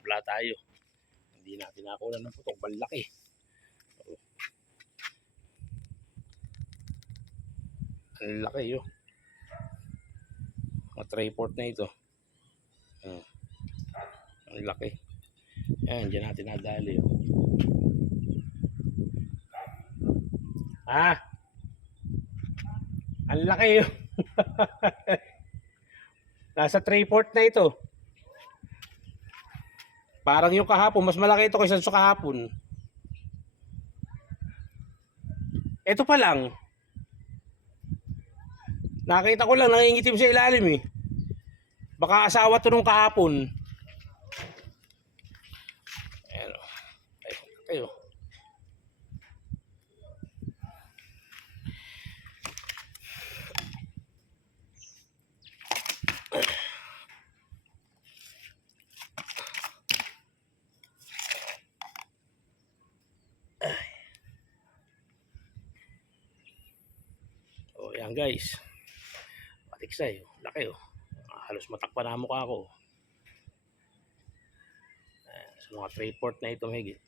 bla tayo. Hindi natin nakuha ng putok, balaki. Oh. Ang laki yun. Mga triport na ito. Ah. Ang laki. Ayan, dyan natin nadali. oh. Ah! Ang laki yun. Nasa triport na ito. Parang yung kahapon, mas malaki ito kaysa sa kahapon. Ito pa lang. Nakita ko lang, nangingitim sa ilalim eh. Baka asawa to nung kahapon. Ayan o. Ay, kayo. Yan guys. Patiksay. oh. Laki oh. Ah, Halos matakpan na mukha ko. Ayan, sa mga 3 port na ito higit.